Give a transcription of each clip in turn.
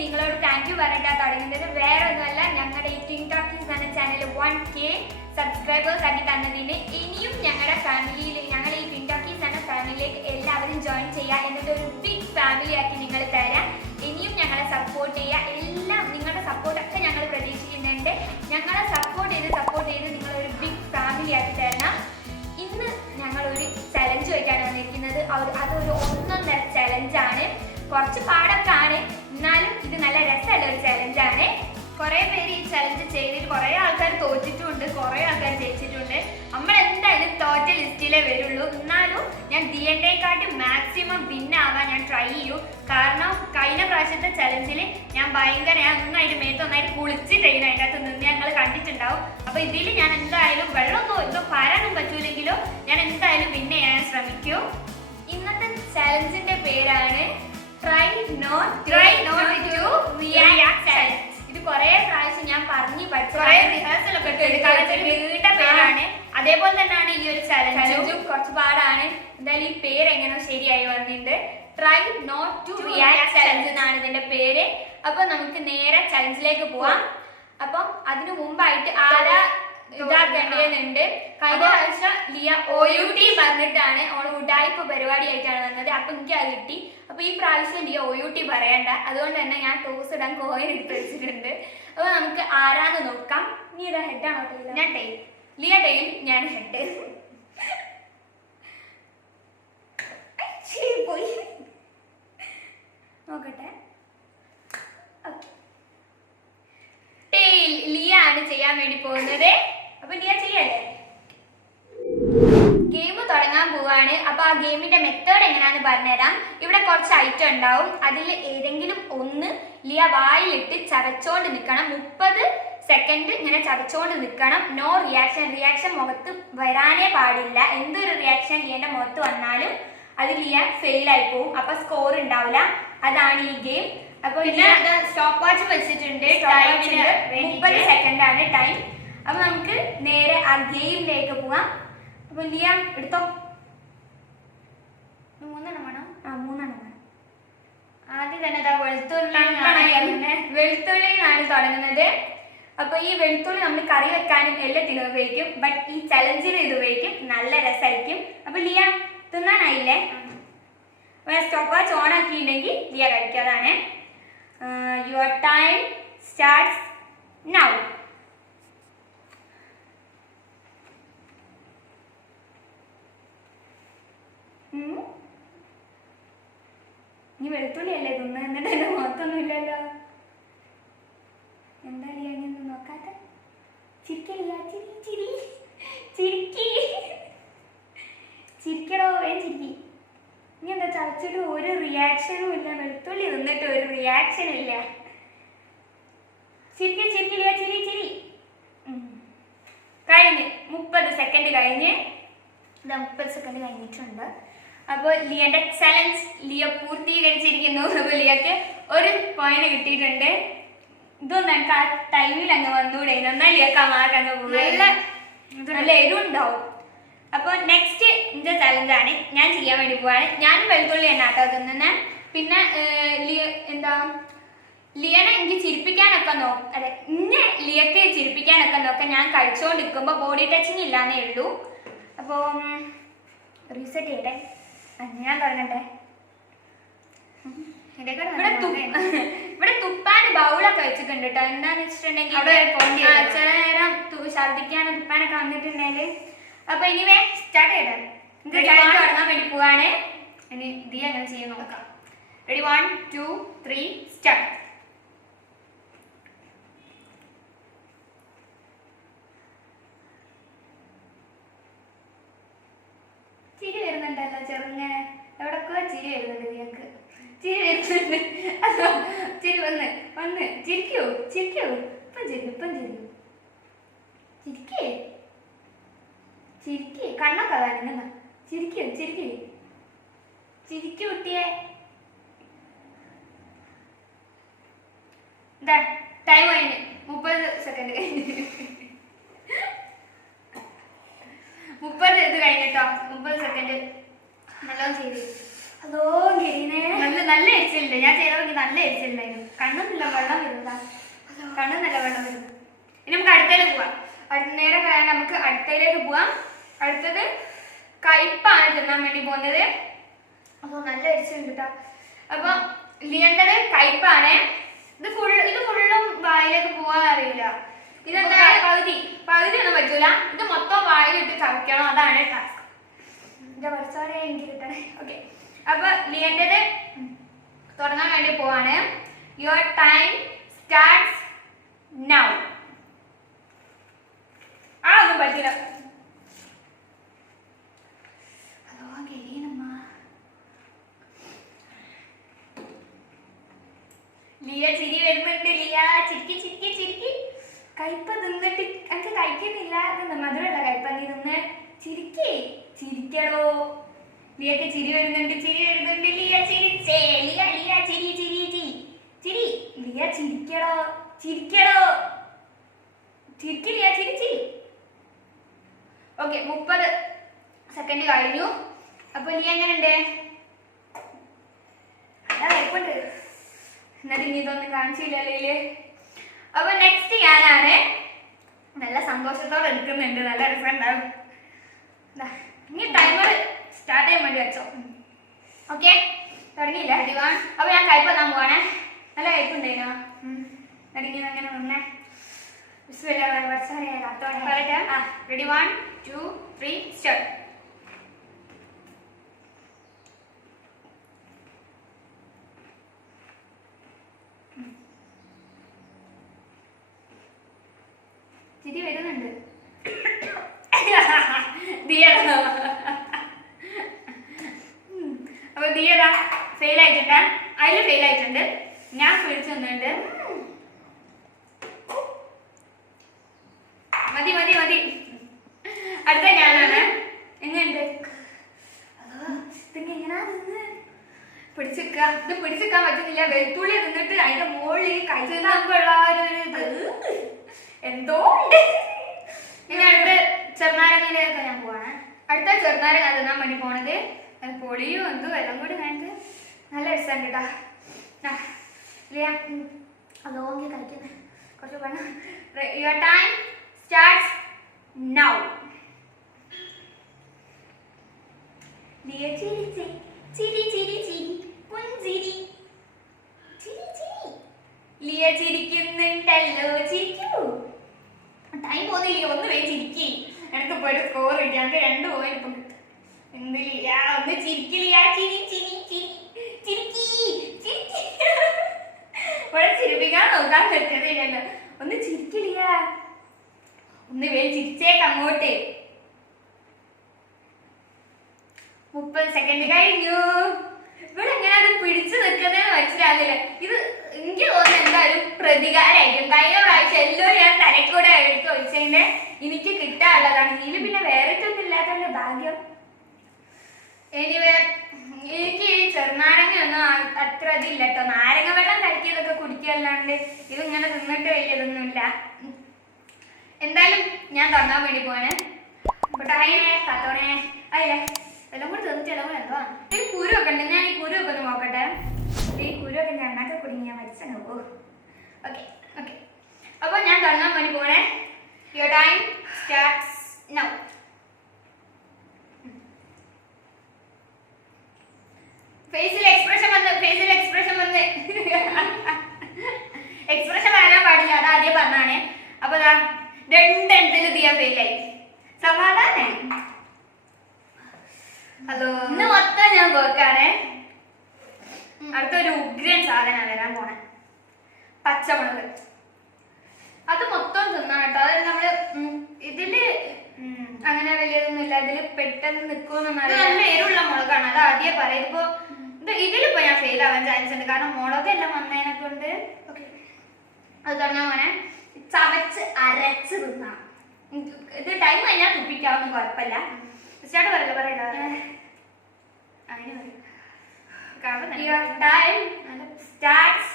നിങ്ങളോട് thank you പറഞ്ഞിട്ടാണ് തുടങ്ങുന്നത്. വേറെ ഒന്നുമല്ല, ഞങ്ങളുടെ ഈ ടിങ് ടോക്കീസ് എന്ന ചാനൽ 1K സബ്സ്ക്രൈബേഴ്സ് ആക്കി തന്നതിന് ഇനിയും ഞങ്ങളുടെ ഫാമിലിയിൽ, ഞങ്ങളുടെ ഈ ടിങ് ടോക്കീസ് എന്ന ഫാമിലിയിലേക്ക് എല്ലാവരും ജോയിൻ ചെയ്യുക. എന്നിട്ട് ഒരു ബിഗ് ഫാമിലി ആക്കി നിങ്ങൾ തരാം. ഇനിയും ഞങ്ങളെ സപ്പോർട്ട് ചെയ്യുക. എല്ലാം നിങ്ങളുടെ സപ്പോർട്ടൊക്കെ ഞങ്ങൾ പ്രതീക്ഷിക്കുന്നുണ്ട്. ഞങ്ങളെ സപ്പോർട്ട് ചെയ്ത് നിങ്ങളൊരു ബിഗ് ഫാമിലി ആക്കി തരണം. ഇന്ന് ഞങ്ങളൊരു ചലഞ്ച് ആയിട്ടാണ് വന്നിരിക്കുന്നത്. അതൊരു ഒന്നൊന്നര ചലഞ്ചാണ്. കുറച്ച് പാടൊക്കെ ആണ്, എന്നാലും ഇത് നല്ല രസമുള്ള ഒരു ചലഞ്ചാണ്. കുറേ പേര് ഈ ചലഞ്ച് ചെയ്തിട്ട് കുറേ ആൾക്കാർ തോറ്റിട്ടുമുണ്ട്, കുറേ ആൾക്കാർ ജയിച്ചിട്ടുണ്ട്. നമ്മൾ എന്തായാലും തോറ്റ ലിസ്റ്റിലേ വരുള്ളൂ. എന്നാലും ഞാൻ ദിയൻ്റെക്കാട്ടും മാക്സിമം വിന്നാവാൻ ഞാൻ ട്രൈ ചെയ്യും. കാരണം കഴിഞ്ഞ പ്രാവശ്യത്തെ ചലഞ്ചിൽ ഞാൻ നന്നായിട്ട് മേത്തൊന്നായിട്ട് കുളിച്ചിട്ടായിരുന്നു അതിൻ്റെ അകത്ത് നിന്ന് ഞങ്ങൾ കണ്ടിട്ടുണ്ടാവും. അപ്പോൾ ഇതിൽ ഞാൻ എന്തായാലും വെള്ളമൊന്നും എന്തോ പറയാനും പറ്റൂലെങ്കിലോ ഞാൻ എന്തായാലും വിൻ ചെയ്യാൻ ശ്രമിക്കും. ഇന്നത്തെ ചലഞ്ചിന്റെ പേരാണ് try not to react challenge. ഇത് കുറേ പ്രാവശ്യം ഞാൻ പറഞ്ഞു റിഹേഴ്സൽ ഒക്കെ വീട്ട പേരാണ്. അതേപോലെ തന്നെയാണ് ഈ ഒരു ചലഞ്ചും കുറച്ച് പാടാണ്. എന്തായാലും ഈ പേര് എങ്ങനെയോ ശരിയായി വന്നിട്ടുണ്ട്. Try not to react challenge എന്നാണ് ഇതിന്റെ പേര്. അപ്പൊ നമുക്ക് നേരെ ചലഞ്ചിലേക്ക് പോവാം. അപ്പം അതിനു മുമ്പായിട്ട് ആരാ ഇതാക്കേണ്ടതുണ്ട്. കഴിഞ്ഞ പ്രാവശ്യം ലിയ OUT പറഞ്ഞിട്ടാണ് ഓള് ഉഡായിപ്പ് പരിപാടിയായിട്ടാണ് വന്നത്. അപ്പൊ എനിക്ക് അത് കിട്ടി. അപ്പൊ ഈ പ്രാവശ്യം ലിയ OUT പറയണ്ട. അതുകൊണ്ട് തന്നെ ഞാൻ ടോസ് ഇടാൻ കോയിൻ എടുത്ത് വെച്ചിട്ടുണ്ട്. അപ്പൊ നമുക്ക് ആരാന്ന് നോക്കാം. നീ ഇതാ ഹെഡാണോ? ഞാൻ ടെയിൽ. ലിയ ടെയിൽ, ഞാൻ ഹെഡ്. പോയി നോക്കട്ടെ. ടെയിൽ ലിയ ആണ് ചെയ്യാൻ വേണ്ടി പോകുന്നത്. അപ്പൊ ലിയ ചെയ്യല്ലേ? ഗെയിം തുടങ്ങാൻ പോവാണ്. അപ്പൊ ആ ഗെയിമിന്റെ മെത്തേഡ് എങ്ങനെയാന്ന് പറഞ്ഞുതരാം. ഇവിടെ കുറച്ച് ഐറ്റം ഉണ്ടാവും. അതിൽ ഏതെങ്കിലും ഒന്ന് ലിയ വായിലിട്ട് ചവച്ചോണ്ട് നിൽക്കണം. 30 സെക്കൻഡ് ഇങ്ങനെ ചവച്ചോണ്ട് നിൽക്കണം. നോ റിയാക്ഷൻ മുഖത്ത് വരാനേ പാടില്ല. എന്തൊരു റിയാക്ഷൻ ലിയന്റെ മുഖത്ത് വന്നാലും അത് ലിയ ഫെയിൽ ആയി പോകും. അപ്പൊ സ്കോർ ഉണ്ടാവില്ല. അതാണ് ഈ ഗെയിം. അപ്പൊ സ്റ്റോപ്പ് വാച്ച് വെച്ചിട്ടുണ്ട്. 30 സെക്കൻഡ് ആണ് ടൈം. അപ്പൊ നമുക്ക് നേരെ ആ ഗെയിമിലേക്ക് പോവാം. അപ്പൊ ലിയ എടുത്തോ. 3 വേണം. 3 വേണം. ആദ്യം തന്നെ വെളുത്തുള്ളിയാണ് തുടങ്ങുന്നത്. അപ്പൊ ഈ വെളുത്തുള്ളി നമ്മൾ കറി വെക്കാനും എല്ലാത്തിനും ഉപയോഗിക്കും. ബട്ട് ഈ ചലഞ്ചിന് ഇത് ഉപയോഗിക്കും. നല്ല രസമായിരിക്കും. അപ്പൊ ലിയ തിന്നാനായില്ലേ? സ്റ്റോപ്പ് വാച്ച് ഓൺ ആക്കിയിട്ടുണ്ടെങ്കിൽ ലിയ കഴിക്കാതാണ്. Your time starts now. നീ വെളുത്തുള്ളി അല്ലേ തിന്ന? എന്നിട്ട് എന്റെ മുഖത്തൊന്നും ഇല്ലല്ലോ. എന്താ ലിയ നോക്കാത്ത? ചിരിക്കില്ല. ചിരിക്കടോ, ചിരിക്കി. നീ എന്താ ചവച്ചിട്ട് ഒരു റിയാക്ഷനും ഇല്ല? വെളുത്തുള്ളി തിന്നിട്ട് ഒരു റിയാക്ഷനും ഇല്ല. ചിരിക്കില്ല. ചിരി കഴിഞ്ഞ് 30 സെക്കൻഡ് കഴിഞ്ഞ്. 30 സെക്കൻഡ് കഴിഞ്ഞിട്ടുണ്ട്. അപ്പോൾ ലിയന്റെ ചലഞ്ച് ലിയ പൂർത്തീകരിച്ചിരിക്കുന്നു. അപ്പോൾ ലിയക്ക് ഒരു പോയിന്റ് കിട്ടിയിട്ടുണ്ട്. ഇതൊന്നും എനിക്ക് ആ ടൈമിൽ അങ്ങ് വന്നുകൂടെ? എന്നാൽ ലിയക്ക് ആ മാർക്ക് അങ്ങ് പോകും. നല്ല എരിവുണ്ടാവും. അപ്പോൾ നെക്സ്റ്റ് എൻ്റെ ചലഞ്ചാണ്. ഞാൻ ചെയ്യാൻ വേണ്ടി പോവാണ്. ഞാനും വെളുത്തുള്ളി തന്നെ ആട്ടോ തിന്നുന്നത്. പിന്നെ ലിയനെ എനിക്ക് ചിരിപ്പിക്കാനൊക്കെ അതെ ലിയക്ക് ചിരിപ്പിക്കാനൊക്കെ നോക്കാം. ഞാൻ കഴിച്ചുകൊണ്ടിരിക്കുമ്പോൾ ബോഡി ടച്ചിങ് ഇല്ലാന്നേ ഉള്ളൂ. അപ്പോൾ റീസെറ്റ് ചെയ്യട്ടെ. ഞാൻ തുടങ്ങട്ടെ. ഇവിടെ തുപ്പാൻ ബൗളൊക്കെ വെച്ചിട്ടുണ്ട് കേട്ടോ. എന്താന്ന് വെച്ചിട്ടുണ്ടെങ്കിൽ ചില നേരം ഛർദിക്കാനും തുപ്പാനൊക്കെ വന്നിട്ടുണ്ടെങ്കിൽ. അപ്പൊ ഇനിവേ സ്റ്റാർട്ട് ചെയ്യട്ടെ. തുടങ്ങാൻ വേണ്ടി പോവാണ്. ഇനി ദീ അങ്ങനെ ചെയ്യാൻ നോക്കാം. റെഡി? 1 2 3 സ്റ്റാർട്ട്. ചിരി വരുന്നുണ്ടല്ലോ ചെറുങ്ങനെ. എവിടൊക്കെ ചിരി വരുന്നുണ്ട്. ഞങ്ങൾക്ക് ചിരി വരുന്നുണ്ട്. ചിരി വന്ന് ചിരിക്കൂ. ഇപ്പം ചിരിക്കേ. കണ്ണൊക്കെ അതാണ്. ചിരിക്കൂ കുട്ടിയെ. എന്താ ടൈം കഴിഞ്ഞ് 30 സെക്കൻഡ് കഴിഞ്ഞ്. 30 ഇത് കഴിഞ്ഞിട്ടോ. 30 സെക്കൻഡ് നല്ലോണം ചെയ്ത്. അതോ നല്ല എരിച്ചിലുണ്ട്. ഞാൻ ചെയ്തപ്പോൾ നല്ല എരിച്ചിലുണ്ടായിരുന്നു. കണ്ണൊന്നുമില്ല, വെള്ളം വരുന്നതാ. കണ്ണൊന്നല്ല, വെള്ളം വരുന്നത്. ഇനി നമുക്ക് അടുത്തേക്ക് പോവാം. നേരെ നമുക്ക് അടുത്തയിലേക്ക് പോവാം. അടുത്തത് കയ്പ്പാണ് തിന്നാൻ വേണ്ടി പോകുന്നത്. അപ്പോൾ നല്ല അരിച്ചുണ്ട് കേട്ടോ. അപ്പോൾ ലിയണ്ടത് കയ്പ്പാണ്. ഇത് ഫുള്ളും വായിലേക്ക് പോകാൻ അറിയില്ല. ഇതെന്താ പകുതി ഒന്നും പറ്റൂല. ഇത് മൊത്തം വായിലിട്ട് ചവയ്ക്കണം. അതാണ് ടാസ്ക്. എൻ്റെ പഠിച്ചോടെ എനിക്ക് കിട്ടണേ. ഓക്കെ, അപ്പൊ ലിയണ്ടത് തുടങ്ങാൻ വേണ്ടി പോവാണ്. Your time starts now. ഒന്നും പറ്റില്ല. ലിയ ചിരി വരുന്നുണ്ട്. ലിയ ചിരിക്കി ചിരിക്കി ചിരിക്കി. കയ്പ തിന്നിട്ട് എനിക്ക് കഴിക്കുന്നില്ല. മധുരമുള്ള കയ്പ. നീ നിന്ന് ചിരിക്കേ, ചിരിക്കടോ. ലിയൊക്കെ ചിരി വരുന്നുണ്ട്, ചിരി വരുന്നുണ്ട്. ലിയ ചിരിച്ചേ. ലിയ ലിയ ചിരി ചിരി ചിരി ചിരി. ലിയ ചിരിക്കടോ, ചിരിക്കടോ. ചിരിക്കി ലിയ, ചിരി ചിരി. ഓക്കെ, 30 സെക്കൻഡ് കഴിഞ്ഞു. അപ്പൊ ലിയ എങ്ങനെയുണ്ട്? നല്ല കയ്പുണ്ട്. എന്നിട്ട് ഇനി ഇതൊന്നും കാണിച്ചില്ലല്ലേ. അപ്പൊ നെക്സ്റ്റ് ഞാനാണ്. നല്ല സന്തോഷത്തോടെ എടുക്കുന്നുണ്ട്. നല്ല രസമുണ്ടാവും. ഇനി ടൈമർ സ്റ്റാർട്ട് ചെയ്യാൻ വേണ്ടി വെച്ചോ. ഓക്കെ, തുടങ്ങിയില്ല. അപ്പൊ ഞാൻ കയ്പ് തന്നാൻ പോവാണേ. നല്ല കയ്പുണ്ടായിനോ? തുടങ്ങി അങ്ങനെ നിന്നേ. പറയട്ടെ. Ready, 1 2 3 start. ചിരി വരുന്നുണ്ട്. അപ്പൊ ദിയതാ ഫെയിൽ ആയിട്ടുണ്ട്. അതിൽ ഫെയിൽ ആയിട്ടുണ്ട്. ഞാൻ പിടിച്ചു നിന്നുണ്ട്. മതി മതി മതി. അടുത്ത ഞാനാണ്. എങ്ങനെയുണ്ട്? ഇതെങ്ങനാ നിന്ന് പിടിച്ചെടുക്കുക? ഇത് പിടിച്ചെടുക്കാൻ പറ്റുന്നില്ല. വെളുത്തുള്ളി നിന്നിട്ട് അതിന്റെ മുകളിൽ കഴിച്ചുള്ള എന്തോ ഉണ്ട്. ഇനി അടുത്ത ചെറുനാരങ്ങയിലേക്ക് ഞാൻ പോവാണ്. അടുത്ത ചെറുനാരങ്ങ തിന്നാൻ വേണ്ടി പോണത്. പൊളിയും എന്തോ എല്ലാം കൂടി കണ്ടിട്ട് നല്ല രസമുണ്ട് കേട്ടോ. അതോങ്ങി കഴിക്കുന്നത് കുറച്ച് വേണം. Your time starts now. Liya ചിരിച്ചേ, ചിരി ചിരി ചിരി പുഞ്ചിരി ചിരി ചിരി. ലിയ ചിരിക്കുന്നുണ്ടല്ലോ, ചിരിക്കൂ. ടൈം പോകുന്നില്ല, ഒന്ന് വേഗം ചിരിക്കി. എനിക്ക് ഇപ്പോൾ ഒരു സ്കോർ കിട്ടി. ഞങ്ങൾക്ക് 2 പോയിന്റ് ഇപ്പം കിട്ടും. എന്ത് ലിയ, ഒന്ന് ചിരിക്കില്ല. ചിരി ചിരി ചിരി ചിരിക്കി ചിരിക്കി. ഇവിടെ ചിരിപ്പിക്കാൻ നോക്കാൻ പറ്റുന്നില്ലല്ലോ. ഒന്ന് ചിരിക്കില്ല. ഒന്ന് വേഗം ചിരിച്ചേക്ക് അങ്ങോട്ട്. 30 സെക്കൻഡ് കഴിഞ്ഞു. ഇവിടെ എങ്ങനെയാണ് പിടിച്ചു നിൽക്കുന്നതെന്ന് മനസ്സിലാകുന്നില്ല. ഇത് എനിക്ക് തോന്നുന്നു എന്തായാലും പ്രതികാരമായിരിക്കും. കഴിഞ്ഞ പ്രാവശ്യം എല്ലാവരും ഞാൻ തലക്കൂടെ എടുത്ത് ഒഴിച്ചതിന്റെ എനിക്ക് കിട്ടാനുള്ളതാണ്. ഇതിൽ പിന്നെ വേറെ ഒന്നും ഇല്ലാത്തതിന്റെ ഭാഗ്യം. എനിവേ, എനിക്ക് ഈ ചെറുനാരങ്ങ ഒന്നും അത്ര ഇതില്ല കേട്ടോ. നാരങ്ങ വെള്ളം കഴിക്കിയതൊക്കെ കുടിക്കല്ലാണ്ട് ഇതിങ്ങനെ തിന്നിട്ട് വലിയതൊന്നുമില്ല. എന്തായാലും ഞാൻ തുടങ്ങാൻ വേണ്ടി പോവാണ്. ടൈമേ കത്തോണേ. അല്ലേ എല്ലാം കൂടി തിന്നിട്ട് എല്ലാം കൂടെ എന്തോ ഈ കുരുവൊക്കെ ഉണ്ട്. ഞാൻ ഈ കുരുവൊക്കെ ഒന്ന് നോക്കട്ടെ. ഈ കുരുവൊക്കെ ഞാൻ ഉണ്ടാക്കി കുടുങ്ങി ഞാൻ മരിച്ച നോക്കൂ. ഓക്കെ ഓക്കെ, അപ്പൊ ഞാൻ തുടങ്ങാൻ വേണ്ടി പോണേ. Your time starts now. ഫേസിൽ എക്സ്പ്രഷൻ വന്ന്, ഫേസിൽ എക്സ്പ്രഷൻ വന്ന്. എക്സ്പ്രഷൻ വരാൻ പാടില്ല, അത് ആദ്യം പറഞ്ഞാണ്. അപ്പൊ 2 എണ്ണത്തിൽ ദിയ ഫെയിലായി. സമാധാനായി. ഹലോ, ഇന്ന് മൊത്തം ഞാൻ തോക്കാണേ. അടുത്തൊരു ഉഗ്രൻ സാധനം വരാൻ പോണേ. പച്ചമുളക്. അത് മൊത്തം തിന്നാണ് കേട്ടോ. അത് നമ്മള് ഇതില് അങ്ങനെ വലിയതൊന്നും ഇല്ല. ഇതില് പെട്ടെന്ന് നിൽക്കുമെന്നൊന്നും അറിയാം. നല്ല എരിവുള്ള മുളകാണ്, അത് ആദ്യം പറയാം. ഇതിപ്പോ ഇതിലിപ്പോ ഞാൻ ഫെയിൽ ആവാൻ ചാൻസ് ഉണ്ട്. കാരണം മുളകെല്ലാം വന്നതിനെ കൊണ്ട്. അത് തുടങ്ങാൻ പോനെ. ചവച്ച് അരച്ച് തിന്നാം. ഇത് ടൈം കഴിഞ്ഞാൽ തുപ്പിക്കാവുന്ന കുഴപ്പമില്ല. സ്റ്റാർട്ട് പറയല്ലോ, പറയണ്ട അങ്ങനെ പറയും. Your time starts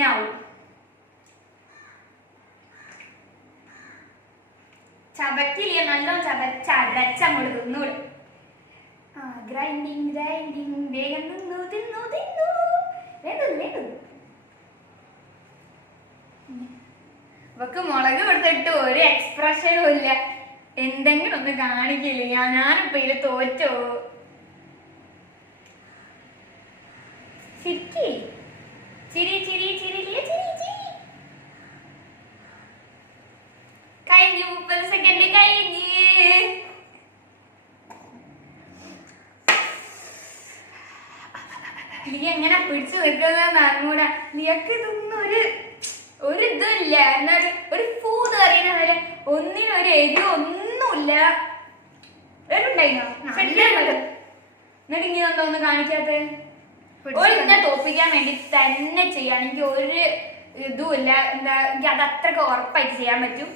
now. ചവക്കില്ല, നല്ലോണം ചവച്ചരച്ചങ്ങോട്ട് തിന്നൂടെ. Grinding grinding. വേഗം തിന്നു തിന്നു തിന്നു. വേണ്ടു വേണ്ടു. ഇവക്ക് മുളക് കൊടുത്തിട്ട് ഒരു എക്സ്പ്രഷനും ഇല്ല. എന്തെങ്കിലും ഒന്ന് കാണിക്കില്ല. ഞാനിപ്പോ ഇത് തോറ്റോ. ചിരി ചിരി ചിരി ചിരി ചിരി ചിരി. കഴിഞ്ഞു 30 സെക്കൻഡ് കഴിഞ്ഞ്. ലിയ എങ്ങനെ പിടിച്ചു നിൽക്കുന്നതെന്നാണ് കൂടെ. ലിയക്ക് ഇതൊന്നും ഒരു ഇതില്ല. എന്നാൽ ഒരു ഫൂത് അറിയുന്ന പോലെ ഒന്നിനും ഒരു എരിവ് ഒന്നുമില്ല. എരുണ്ടായിനോ? എന്നിട്ട് ഇങ്ങനെ എന്തോ ഒന്ന് കാണിക്കാത്ത ഒരിന്നെ തോപ്പിക്കാൻ വേണ്ടി തന്നെ ചെയ്യാൻ എനിക്ക് ഒരു ഇതുമില്ല. എന്താ എനിക്ക് അത് അത്രക്ക് ഉറപ്പായിട്ട് ചെയ്യാൻ പറ്റും.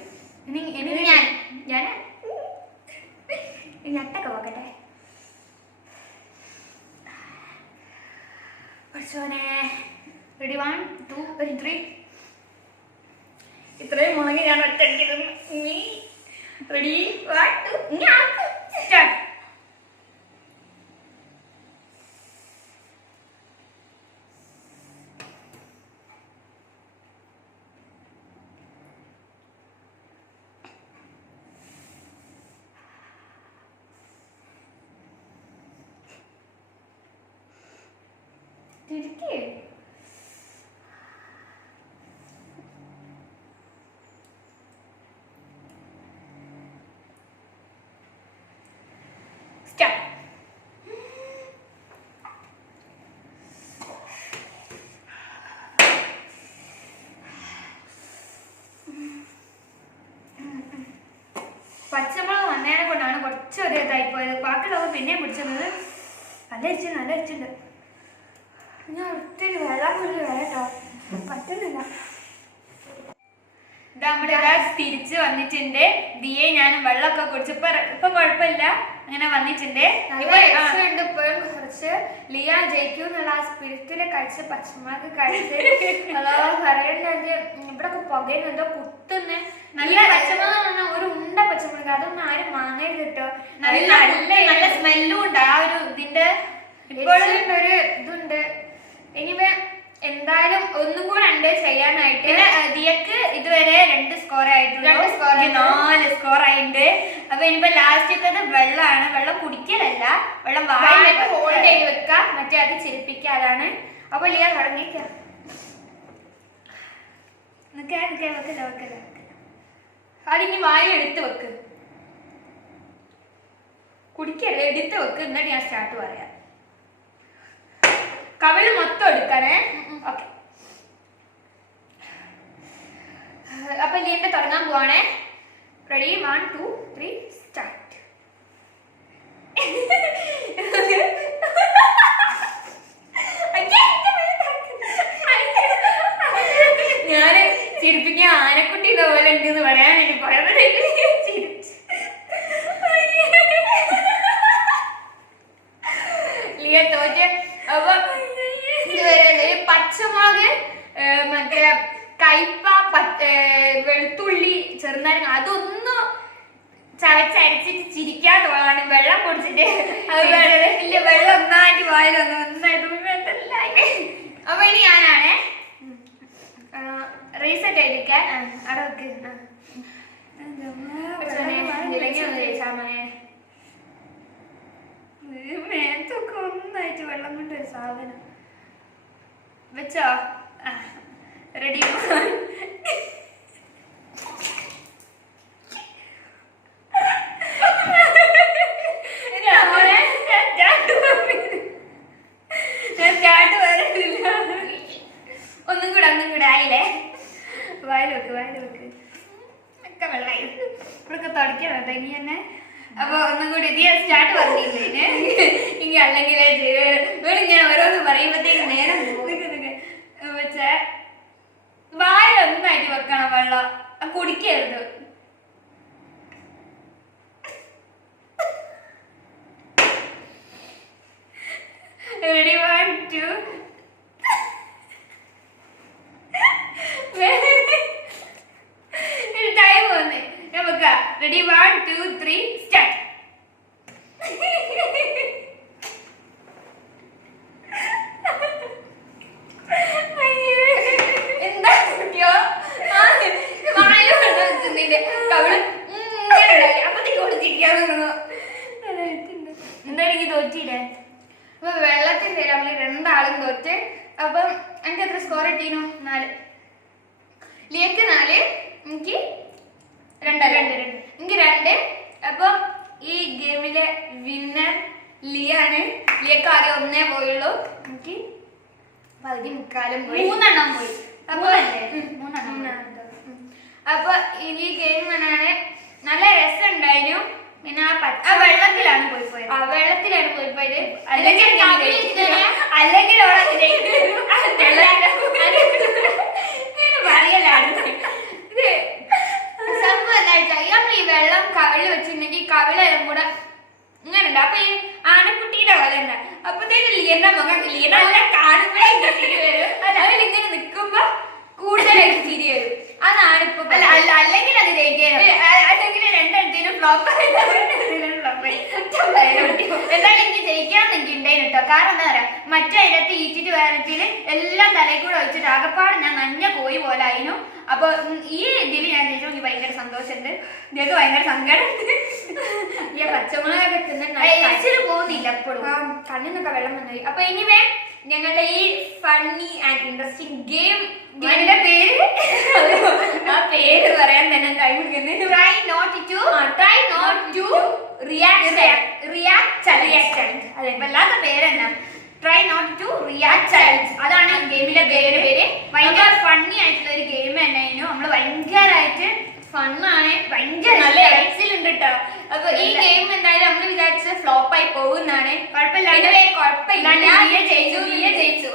ഞാൻ ഞെട്ടൊക്കെ നോക്കട്ടെ. റെഡി 1 2 3. ഇത്രയും മുളക് ഞാൻ ഒറ്റയ്ക്ക്. Ready 1 2 start. തിരിക്കേ സ്റ്റാർട്ട്. പച്ചമുളക് വന്നതിനെ കൊണ്ടാണ് കുറച്ചൊരു ഇതായിപ്പോയത്. ബാക്കിയുള്ളത് പിന്നെയും പിടിച്ചത്. നല്ല അരിച്ചിട്ടുണ്ട്. ഞാൻ ഒത്തിരി വെള്ളം കൊണ്ട് വേട്ടോ പറ്റുന്നില്ല. നമ്മുടെ തിരിച്ച് വന്നിട്ടുണ്ട്. ദിയെ ഞാനും വെള്ളമൊക്കെ കുടിച്ച് ഇപ്പൊ കുഴപ്പമില്ല, അങ്ങനെ വന്നിട്ടുണ്ട്. ഇപ്പോഴും കുറച്ച് ലിയ ജയിക്കും എന്നുള്ള ആ സ്പിരിറ്റില് കഴിച്ച് പച്ചമുളക് കഴിച്ച് പറയണ്ടത്. ഇവിടൊക്കെ പുകയുന്നുണ്ടോ കുത്തുന്ന്. നല്ല പച്ചമുളക് ഒരു ഉണ്ട പച്ചമുളക്. അതൊന്നും ആരും വാങ്ങരുത് കേട്ടോ. നല്ല സ്മെല്ലും ഉണ്ട്. ആ ഒരു ഇതിന്റെ ഇപ്പോഴും ഒരു ഇതുണ്ട്. ഇനിവേ എന്തായാലും ഒന്നും കൂടെ ഉണ്ട് ചെയ്യാനായിട്ട്. ദിയക്ക് ഇതുവരെ 2 സ്കോർ ആയിട്ടുണ്ട്. 4 സ്കോർ ആയിട്ടുണ്ട്. അപ്പൊ ഇനിയിപ്പോ ലാസ്റ്റത്തത് വെള്ളമാണ്. വെള്ളം കുടിക്കലല്ല, വെള്ളം വായിലൊക്കെ ഹോൾഡ് ചെയ്ത് വെക്കുക, മറ്റേ അത് ചിരിപ്പിക്കുക. അതാണ്. അപ്പൊ ലിയ തുടങ്ങിക്ക. അതിനി വായ എടുത്ത് വെക്ക്. കുടിക്കരുത്, എടുത്ത് വെക്ക്. എന്നിട്ട് ഞാൻ സ്റ്റാർട്ട് പറയാം. കവിള് മൊത്തം എടുക്കണേ. ഓക്കെ. അപ്പൊ ലിയന്റെ തുടങ്ങാൻ പോവാണേ. Ready 1 2 3 start. ഞാന് ചിരിപ്പിക്കാൻ ആനക്കുട്ടിയുടെ പോലെ ഉണ്ടെന്ന് പറയാൻ വേണ്ടി പറയുന്നത്. ലിയ തോറ്റ. അപ്പൊ പച്ചമുളക്, മറ്റേ കയ്പ, വെളുത്തുള്ളി, ചെറുനാരങ്ങ അതൊന്നും ചവച്ചരച്ചിട്ട് ചിരിക്കാൻ തോന്നാണ്. വെള്ളം കുടിച്ചിട്ട് ഇല്ല, വെള്ളം ഒന്നായിട്ട് വായിലൊന്നും ഒന്നായിട്ട്. അപ്പൊ ഇനി ഞാനാണേ റീസെറ്റ് ആയിരിക്കാൻ അടക്ക്. മേത്തൊക്കെ ഒന്നായിട്ട് വെള്ളം കൊണ്ട് ഒരു സാധനം വെച്ചോ. റെഡി 1 ഒന്നും കൂടെ ആയില്ലേ. വായിൽ വെക്ക് ഒക്കെ വെള്ളമായി. ഇവിടൊക്കെ തുടക്കണം തുടങ്ങി തന്നെ. അപ്പൊ ഒന്നും കൂടി ഇതിയ സ്റ്റാർട്ട് പറഞ്ഞില്ലേ. ഇനി അല്ലെങ്കിൽ ഇങ്ങനെ ഓരോന്ന് പറയുമ്പോഴത്തേക്ക് നേരം വെച്ചാ വായിലൊന്നായിട്ട് വെക്കണം വെള്ളം. കുടിക്കരുത്. റെഡി 1 2 ടൈം വന്നേ. നമുക്ക് റെഡി 1 2 3 സ്റ്റാർട്ട്. എന്താ കുട്ടിയോ? അപ്പം എനിക്ക് എത്ര സ്കോർ കിട്ടീനു? 4. ലിയക്ക് 4, എനിക്ക് 2. എനിക്ക് 2. അപ്പം ഈ ഗെയിമിലെ വിന്നർ ലിയാണ്. ലിയക്ക് ആകെ 1 പോയുള്ളൂ. എനിക്ക് പകുതി മുക്കാലും പോയി. 3 എണ്ണം പോയി. അപ്പൊ ഈ ഗെയിം ആണ് നല്ല രസം ഉണ്ടായിരുന്നു. പിന്നെ ആ വെള്ളത്തിലാണ് പോയി പോയത്. അല്ലെങ്കിൽ പറയലാണ് സംഭവം എന്താ വെച്ചാൽ നമ്മൾ ഈ വെള്ളം കവിള് വെച്ചിട്ടുണ്ടെങ്കിൽ കവിളെല്ലാം കൂടെ ഇങ്ങനെ ഉണ്ട്. അപ്പൊ ഈ ആനക്കുട്ടിയുടെ പോലെ ഉണ്ട്. അപ്പത്തേക്ക് ലിയന്റെ മുഖം കാണുമ്പോഴേ ചിരി വരും. അതിലിങ്ങനെ നിൽക്കുമ്പോ കൂടുതലായിട്ട് ചിരി വരും. അതാണ് ഇപ്പൊ അല്ലെങ്കിൽ അത് അല്ലെങ്കിൽ രണ്ടിടത്തിനും ഫ്ലോപ്പ് എന്തായാലും എനിക്ക് ജയിക്കണം എനിക്ക് ഉണ്ടായിരുന്നു കേട്ടോ. കാരണം എന്താ പറയാ, മറ്റേ അതിനകത്ത് ഈറ്റിട്ട് വേറെത്തില് എല്ലാം തലയിൽ കൂടെ വെച്ചിട്ട് ആകപ്പാട് ഞാൻ നഞ്ഞ കോഴി പോലെ ആയിരുന്നു. അപ്പൊ ഈ ഇതിൽ ഞാൻ ജയിച്ചു. എനിക്ക് ഭയങ്കര സന്തോഷമുണ്ട്. ഇതൊക്കെ ഭയങ്കര സങ്കടമുണ്ട്. ഈ പച്ചമുളകൊക്കെ തിന്നിട്ട് പോകുന്നില്ല എപ്പോഴും, കണ്ണിന്നൊക്കെ വെള്ളം വന്നു. അപ്പൊ എനിവേ ഞങ്ങളുടെ ഈ ഫണ്ണി ആൻഡ് ഇൻട്രസ്റ്റിംഗ് ഗെയിമിന്റെ പേര് ആ പേര് പറയാൻ തന്നെ ടൈം എടുക്കുന്നത്. Try not to react challenge. അതെ, വല്ലാത്ത പേരെന്നാ. Try not to react challenge. അതാണ് ഗെയിമിന്റെ പേര്. ഭയങ്കര ഫണ്ണി ആയിട്ടുള്ള ഒരു ഗെയിം തന്നെയായിരുന്നു. നമ്മള് ഭയങ്കരമായിട്ട് ഫണ്ണാണ്, ഭയങ്കര നല്ല എക്സിലുണ്ട് കേട്ടോ. അപ്പൊ ഈ ഗെയിം എന്തായാലും നമ്മൾ വിചാരിച്ചത് ഫ്ലോപ്പായി പോകുന്നാണ്. ജയിച്ചു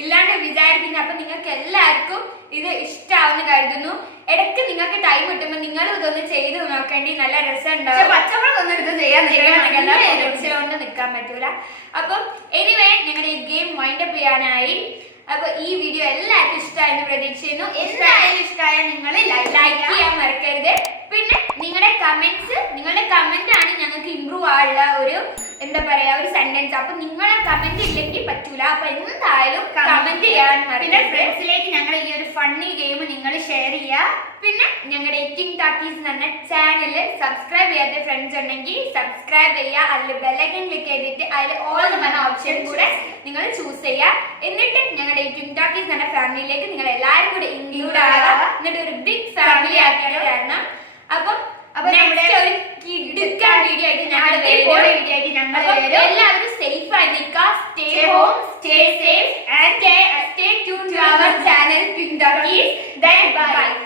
ഇല്ലാണ്ട് വിചാരിക്കുന്നു. അപ്പൊ നിങ്ങൾക്ക് എല്ലാവർക്കും ഇത് ഇഷ്ടാവുന്ന കരുതുന്നു. ഇടയ്ക്ക് നിങ്ങൾക്ക് ടൈം കിട്ടുമ്പോൾ നിങ്ങൾ ഇതൊന്ന് ചെയ്ത് നോക്കേണ്ടി. നല്ല രസം ഉണ്ടാവും. പച്ചമുളകൊന്നും എടുത്ത് ചെയ്യാൻ നിൽക്കാൻ പറ്റൂല. അപ്പം എനിവേ ഞങ്ങളുടെ ഈ ഗെയിം വൈൻഡപ്പ് ചെയ്യാനായി. അപ്പൊ ഈ വീഡിയോ എല്ലാവർക്കും ഇഷ്ടമായെന്ന് പ്രതീക്ഷിക്കുന്നു. എന്തായാലും ഇഷ്ടമായ നിങ്ങൾ ലൈക്ക് ചെയ്യാൻ മറക്കരുത്. പിന്നെ നിങ്ങളുടെ കമന്റ് ആണ് ഞങ്ങൾക്ക് ഇമ്പ്രൂവ് ആയുള്ള ഒരു എന്താ പറയാ ഒരു സെന്റൻസ്. അപ്പൊ നിങ്ങളെ കമന്റ് ഇല്ലെങ്കിൽ പറ്റൂല. അപ്പൊ എന്തായാലും കമന്റ് ചെയ്യാൻ. പിന്നെ ഫ്രണ്ട്സിലേക്ക് ഞങ്ങളുടെ ഈ ഒരു ഫണ്ണി ഗെയിം നിങ്ങൾ ഷെയർ ചെയ്യുക. പിന്നെ ഞങ്ങളുടെ ഇറ്റിംഗ് ടാക്കീസ് എന്ന് പറഞ്ഞ ചാനൽ സബ്സ്ക്രൈബ് ചെയ്യാത്ത ഫ്രണ്ട്സ് ഉണ്ടെങ്കിൽ സബ്സ്ക്രൈബ് ചെയ്യുക. അതിൽ ബെല്ലൈക്കൺ ക്ലിക്ക് ചെയ്തിട്ട് അതിൽ ഓൾ എന്ന് പറഞ്ഞ ഓപ്ഷൻ കൂടെ നിങ്ങൾ ചൂസ് ചെയ്യുക. എന്നിട്ട് ഞങ്ങളുടെ ഇറ്റിംഗ് ടാക്കീസ് എന്ന ഫാമിലിയിലേക്ക് നിങ്ങൾ എല്ലാവരും കൂടെ ഇൻക്ലൂഡ് ആവുക. എന്നിട്ട് ഒരു ബിഗ് ഫാമിലി ആക്കിയാണ് കാരണം. അപ്പം നമ്മുടെ ഒരു കിടുക്കൻ വീഡിയോ ആയിട്ട് എല്ലാവരും സേഫ് ആയി നിൽക്കുക. Stay home, stay safe and stay tune to our channel. Bye.